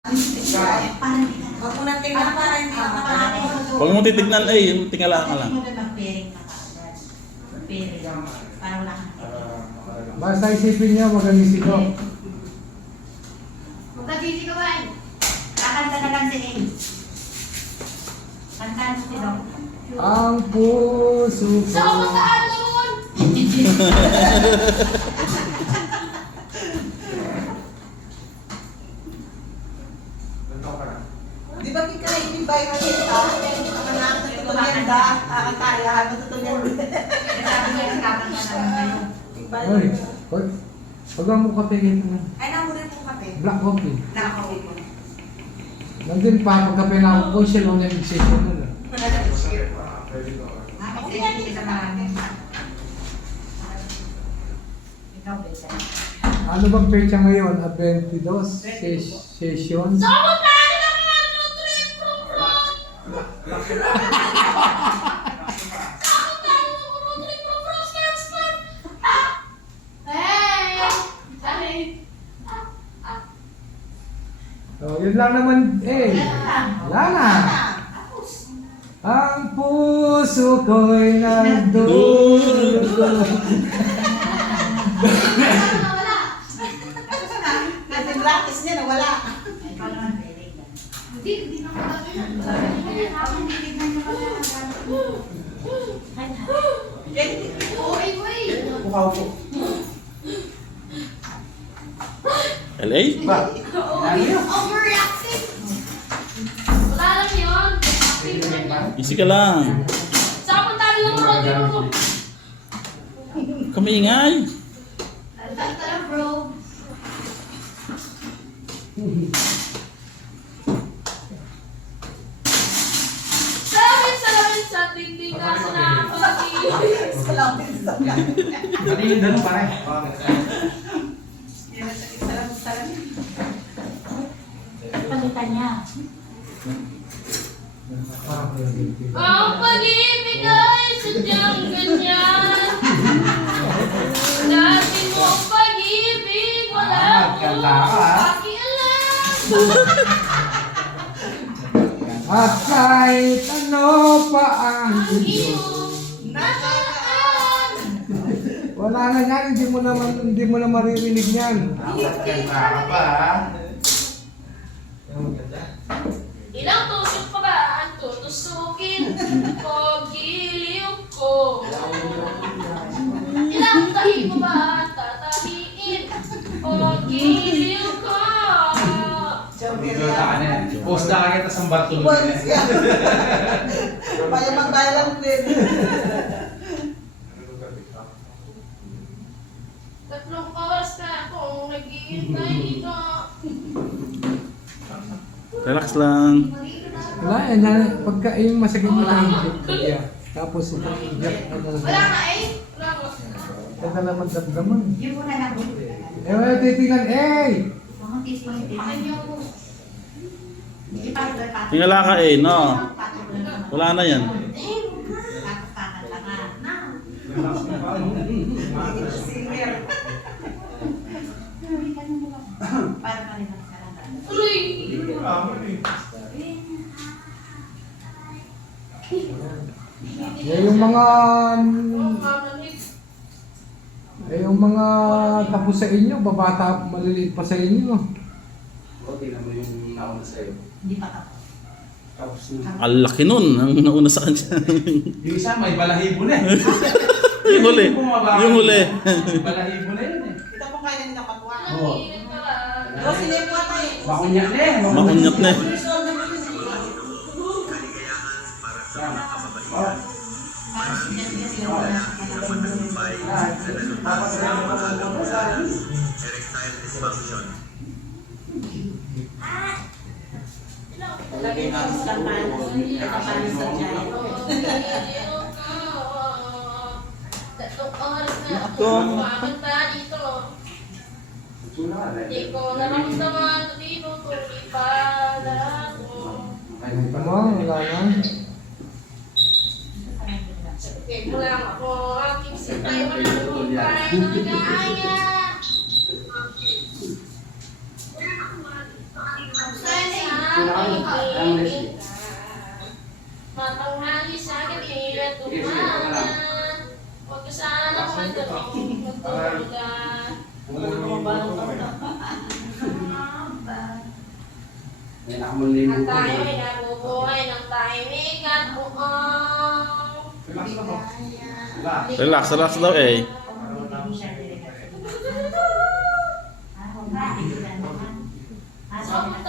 Huwag mo nang tingnan para hindi ako makakapag. Huwag mo titignan yung tingala ka lang. Mag-pairing ka kaagad. Pairing. Para wala kang Basta isipin niyo, magaling si Doc. Huwag ka sisikawan. Kakanta na lang si A. Kantaan mo si Doc. Ang puso ko. Saan mo sa alon? Di ba kika ibibay mo yun ka? Ang anak na tutulyan ba? Ang kaya, matutulyan ba? Sabi ko yung kakanta na lang kayo. Ibay Ay, mo. wag lang mo kape ito. Ay, nakunin po kape. Black coffee. Nakakawi ko. Nandun pa, pagkape na ako ko, siya lang na yung session na. Okay, hindi ka marami. Ikaw, Besa. Ano bang pecha ngayon? 22 session? So, yun lang naman eh. Wala na. Ang puso ko'y nagdurugo. Kasi practice niya, nawala. Ikaw naman, pairing ka. Hindi na ako Pukaw po. LA? Ba? overreacting. Wala lang yun. Easy ka lang. Saan punta rin yung road mo? Kamingay. Tara bro. Salamin sa tingting ka sa nakapagigil. Salamin sa Mali na pare. salamin. Palitan niya. Ang pag-ibig ay sadyang ganyan. Dati mong pag-ibig, wala akong pakialam. At kahit ano pa ang Ang gusto. iyong nakaraan. Wala na yan, hindi mo na maririnig yan. Ilang tusok pa ba ang tutusukin o giliw ko? Ilang tahi mo ba ang tatahiin o giliw ko? Post na kaya tas ang Bartolome. Buwalis ka. Kaya magbayalang din. Tatlong oras na akong naghihintay dito. Relax lang. Wala yan, pagka yung masakit mo lang yung tapos ito, Wala na eh. Wala mo. ito naman damdaman. Yun muna lang. Eh, wala titingnan, eh! Mga tismong Akin yung Tingala ka no? Wala na yan. Singer. Para palitan ka lang. tuloy. Eh, yung mga, yung mga tapos sa inyo, babata, maliliit pa sa inyo. O, tingnan mo yung nauna sa'yo. Hindi pa tapos. Tapos na. Ang laki nun. Ang nauna sa kanya. Yung isa, may balahibo na eh. Yung huli. Yung huli. May balahibo na yun eh. Kita mo kaya nila patuwa. Oo. Pero sinepo ata eh. Makunyat na eh. Makunyat na eh. Oh. Para siya wala. Lagay mo ang islaman. Nakapanis sa dyan. Tatlong oras na akong pumunta dito. Hindi ko naramdaman dito kung ipala ko. Ano, wala na. Okay, mo lang ako aking sintay mo na bumabay ng gaya. ibigin ka. Matanghali sa akin, ilat umaga. Huwag ka sana magaling magtulga. At tayo'y nabubuhay ng tahimik at buong Relax, relax daw eh.